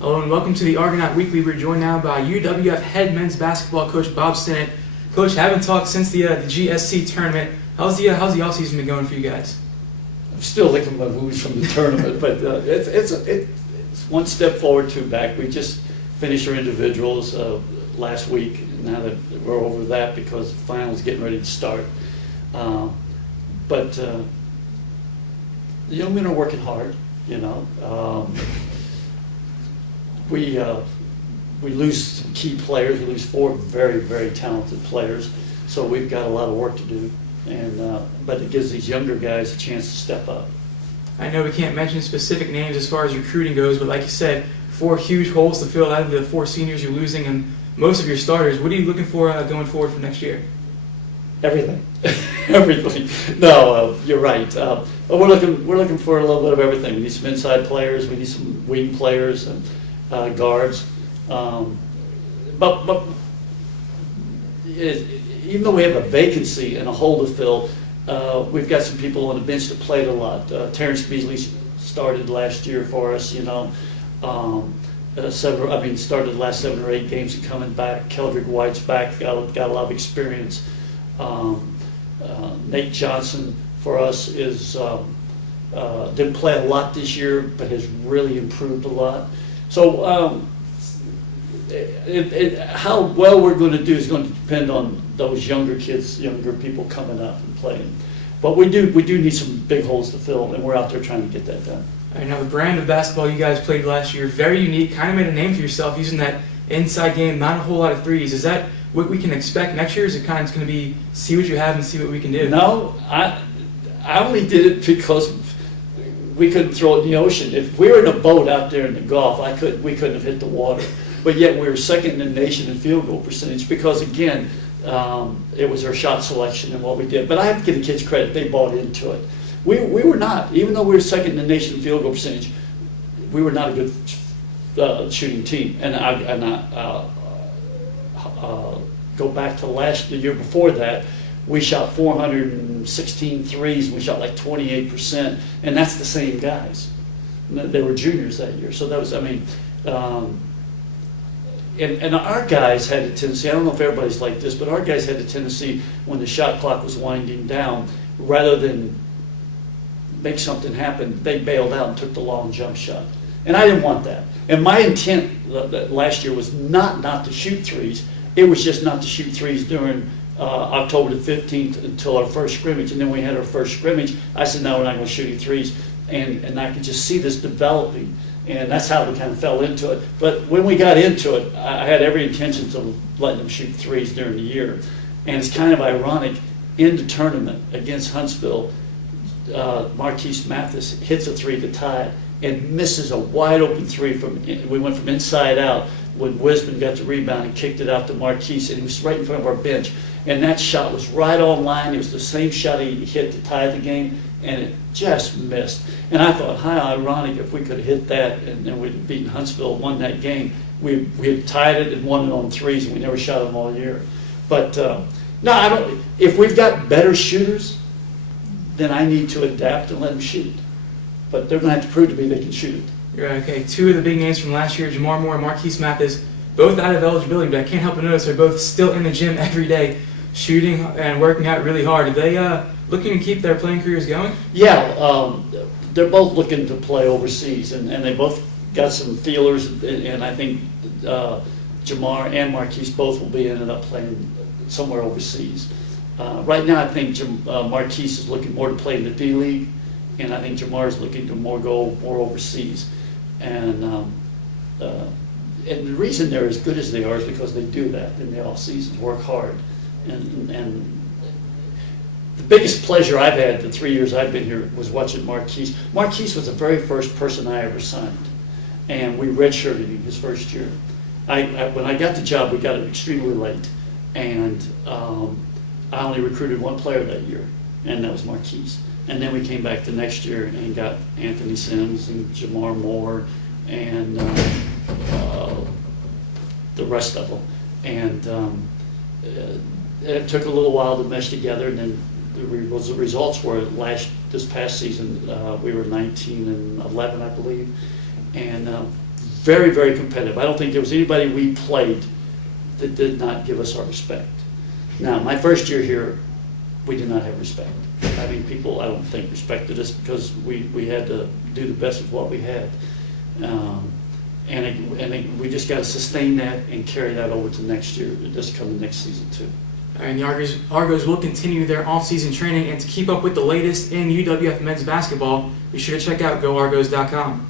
Hello and welcome to the Argonaut Weekly. We're joined now by UWF head men's basketball coach Bob Stinnett. Coach, haven't talked since the GSC tournament. How's the offseason been going for you guys? I'm still licking my wounds from the tournament, but it's one step forward, two back. We just finished our individuals last week. Now that we're over that because the finals getting ready to start. But the young men are working hard. You know, we lose some key players. We lose 4 very, very talented players. So we've got a lot of work to do. But it gives these younger guys a chance to step up. I know we can't mention specific names as far as recruiting goes, but like you said, 4 huge holes to fill out of the 4 seniors you're losing and most of your starters. What are you looking for going forward for next year? Everything, everything. No, you're right. We're looking for a little bit of everything. We need some inside players. We need some wing players and guards. But even though we have a vacancy and a hole to fill, we've got some people on the bench that played a lot. Terrence Beasley started last year for us. You know, started the last 7 or 8 games and coming back. Keldrick White's back, got a lot of experience. Nate Johnson for us is didn't play a lot this year, but has really improved a lot. So how well we're going to do is going to depend on those younger kids, younger people coming up and playing. But we do need some big holes to fill, and we're out there trying to get that done. I know the brand of basketball you guys played last year, very unique, kind of made a name for yourself using that inside game, not a whole lot of threes. Is that what we can expect next year? Is it kind of going to be see what you have and see what we can do? No, I only did it because we couldn't throw it in the ocean. If we were in a boat out there in the Gulf, we couldn't have hit the water. But yet we were second in the nation in field goal percentage because, again, it was our shot selection and what we did. But I have to give the kids credit. They bought into it. We were not, even though we were second in the nation in field goal percentage, we were not a good shooting team. And I go back to the year before that, we shot 416 threes, we shot like 28%, and that's the same guys. They were juniors that year, so that was, and our guys had a tendency, I don't know if everybody's like this, but our guys had a tendency when the shot clock was winding down, rather than make something happen, they bailed out and took the long jump shot. And I didn't want that. And my intent last year was not to shoot threes. It was just not to shoot threes during October the 15th until our first scrimmage. And then we had our first scrimmage. I said, no, we're not going to shoot any threes. And I could just see this developing. And that's how we kind of fell into it. But when we got into it, I had every intention of letting them shoot threes during the year. And it's kind of ironic, in the tournament against Huntsville, Marquise Mathis hits a 3 to tie it and misses a wide open 3 we went from inside out when Wisman got the rebound and kicked it out to Marquise, and he was right in front of our bench. And that shot was right on line. It was the same shot he hit to tie the game, and it just missed. And I thought, how ironic if we could have hit that and then we'd beaten Huntsville, won that game. We had tied it and won it on threes, and we never shot them all year. But no, I don't. If we've got better shooters, then I need to adapt and let them shoot. But they're going to have to prove to me they can shoot it. You're right, okay. 2 of the big names from last year, Jamar Moore and Marquise Mathis, both out of eligibility, but I can't help but notice they're both still in the gym every day, shooting and working out really hard. Are they looking to keep their playing careers going? Yeah, they're both looking to play overseas, and they both got some feelers, and I think Jamar and Marquise both will be ended up playing somewhere overseas. Right now, I think Marquise is looking more to play in the D-League, and I think Jamar is looking to go more overseas. And the reason they're as good as they are is because they do that in the off season, work hard. And the biggest pleasure I've had the 3 years I've been here was watching Marquise. Marquise was the very first person I ever signed, and we redshirted him his first year. When I got the job, we got it extremely late, and I only recruited 1 player that year, and that was Marquise. And then we came back the next year and got Anthony Sims and Jamar Moore and the rest of them. And it took a little while to mesh together, and then the results were this past season we were 19-11, I believe, and very, very competitive. I don't think there was anybody we played that did not give us our respect. Now, my first year here, we did not have respect. I mean, people, I don't think, respected us because we had to do the best with what we had. We just got to sustain that and carry that over to next year, this coming next season too. And the Argos will continue their off-season training, and to keep up with the latest in UWF men's basketball, be sure to check out GoArgos.com.